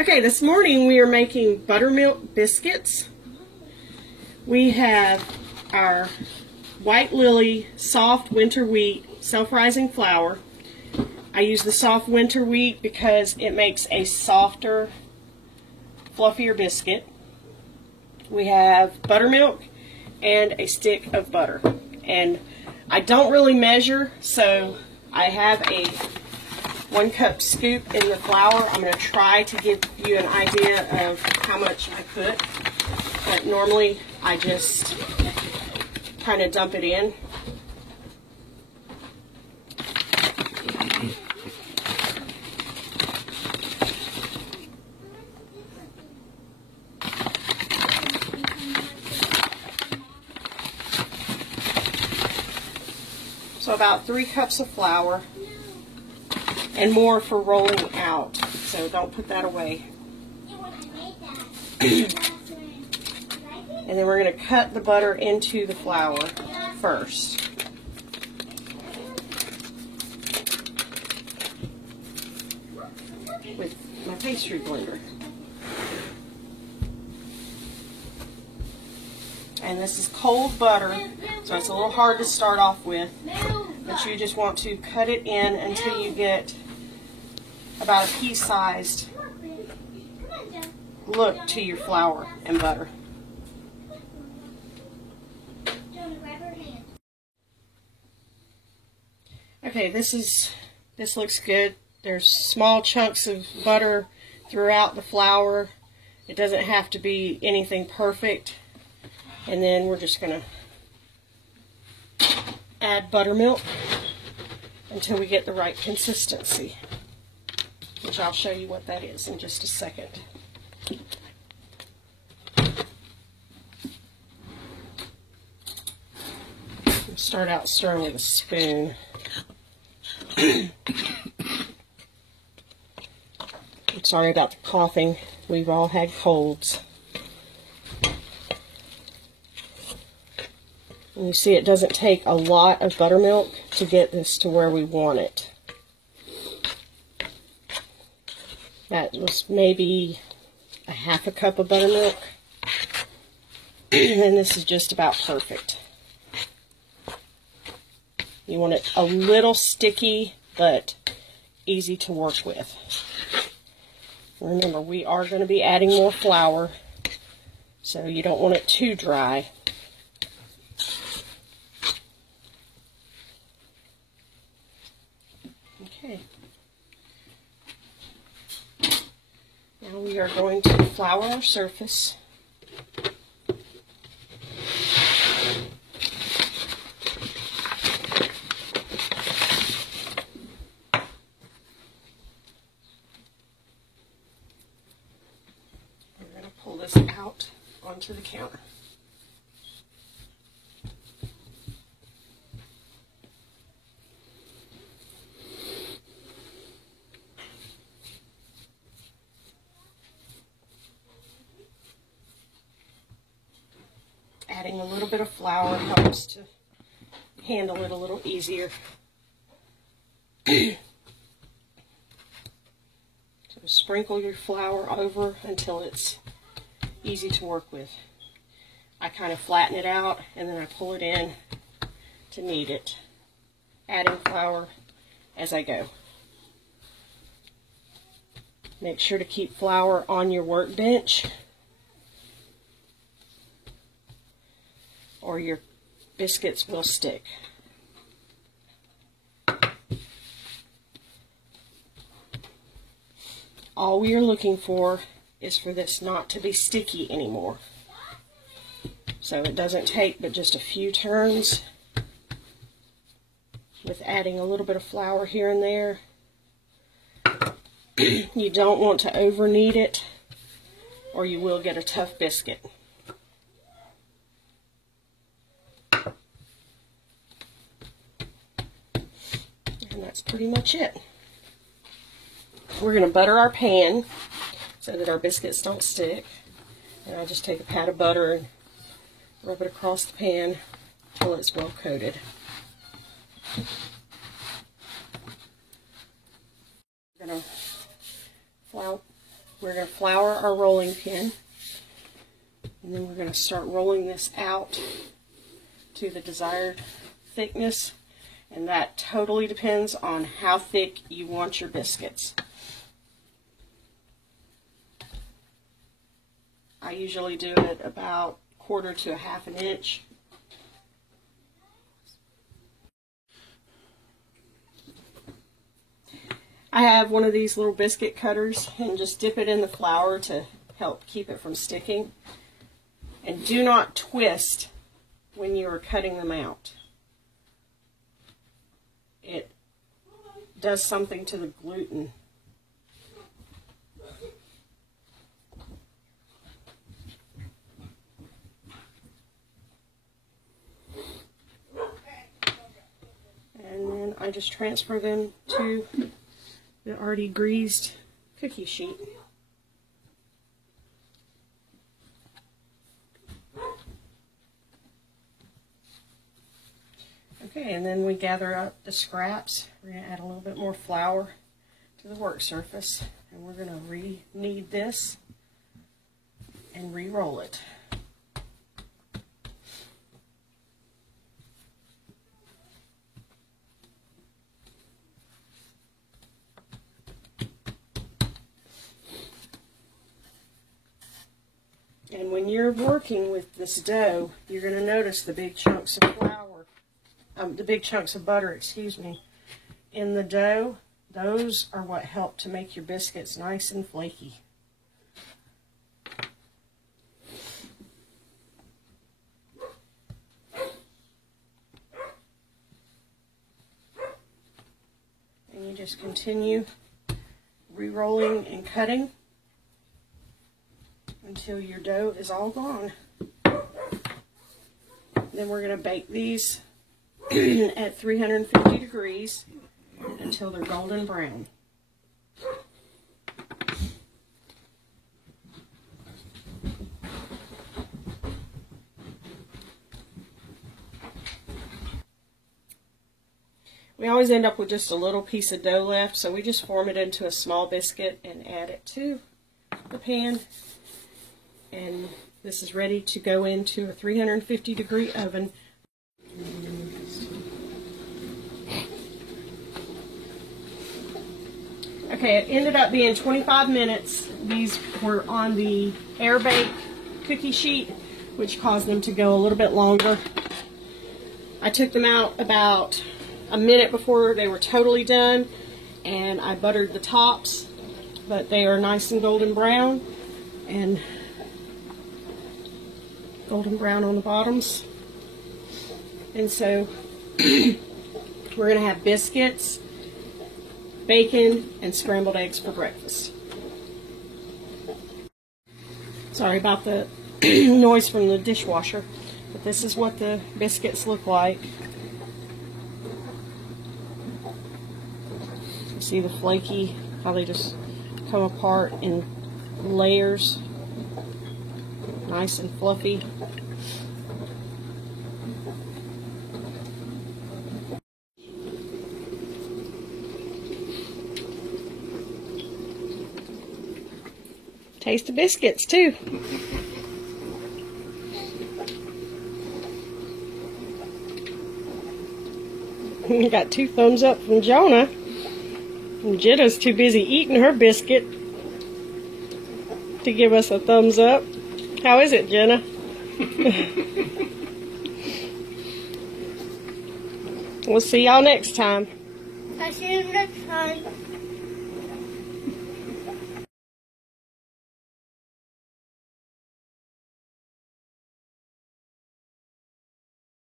Okay, this morning we are making buttermilk biscuits. We have our White Lily soft winter wheat self-rising flour. I use the soft winter wheat because it makes a softer, fluffier biscuit. We have buttermilk and a stick of butter. And I don't really measure, so I have a 1 cup scoop in the flour. I'm going to try to give you an idea of how much I put, but normally I just kind of dump it in. So about 3 cups of flour. And more for rolling out, so don't put that away. And then we're going to cut the butter into the flour first. With my pastry blender. And this is cold butter, so it's a little hard to start off with, but you just want to cut it in until you get about a pea-sized look to your flour and butter. Okay, this looks good. There's small chunks of butter throughout the flour. It doesn't have to be anything perfect. And then we're just going to add buttermilk until we get the right consistency, which I'll show you what that is in just a second. We'll start out stirring with a spoon. I'm sorry about the coughing. We've all had colds. And you see, it doesn't take a lot of buttermilk to get this to where we want it. That was maybe a half a cup of buttermilk. And this is just about perfect. You want it a little sticky, but easy to work with. Remember, we are going to be adding more flour, so you don't want it too dry. Okay. Now we are going to flour our surface. We're going to pull this out onto the counter. Adding a little bit of flour helps to handle it a little easier. So sprinkle your flour over until it's easy to work with. I kind of flatten it out and then I pull it in to knead it, adding flour as I go. Make sure to keep flour on your workbench, or your biscuits will stick. All we are looking for is for this not to be sticky anymore. So it doesn't take but just a few turns with adding a little bit of flour here and there. You don't want to over knead it, or you will get a tough biscuit. And that's pretty much it. We're going to butter our pan so that our biscuits don't stick. And I'll just take a pat of butter and rub it across the pan until it's well coated. We're going to we're going to flour our rolling pin, and then we're going to start rolling this out to the desired thickness, and that totally depends on how thick you want your biscuits. I usually do it about 1/4 to 1/2 inch. I have one of these little biscuit cutters and just dip it in the flour to help keep it from sticking. And do not twist when you are cutting them out. It does something to the gluten. And then I just transfer them to the already greased cookie sheet. Okay, and then we gather up the scraps. We're going to add a little bit more flour to the work surface, and we're going to re-knead this and re-roll it. And when you're working with this dough, you're going to notice the big chunks of flour, the big chunks of butter, excuse me, in the dough. Those are what help to make your biscuits nice and flaky. And you just continue re-rolling and cutting until your dough is all gone. Then we're going to bake these at 350 degrees until they're golden brown. We always end up with just a little piece of dough left, so we just form it into a small biscuit and add it to the pan. And this is ready to go into a 350 degree oven. Okay, it ended up being 25 minutes. These were on the air bake cookie sheet, which caused them to go a little bit longer. I took them out about a minute before they were totally done, and I buttered the tops, but they are nice and golden brown, and golden brown on the bottoms. And so we're going to have biscuits, bacon, and scrambled eggs for breakfast. Sorry about the noise from the dishwasher, but this is what the biscuits look like. You see the flaky, how they just come apart in layers. Nice and fluffy. Taste the biscuits too. Got 2 thumbs up from Jonah. And Jenna's too busy eating her biscuit to give us a thumbs up. How is it, Jenna? We'll see y'all next time. I'll see you next time.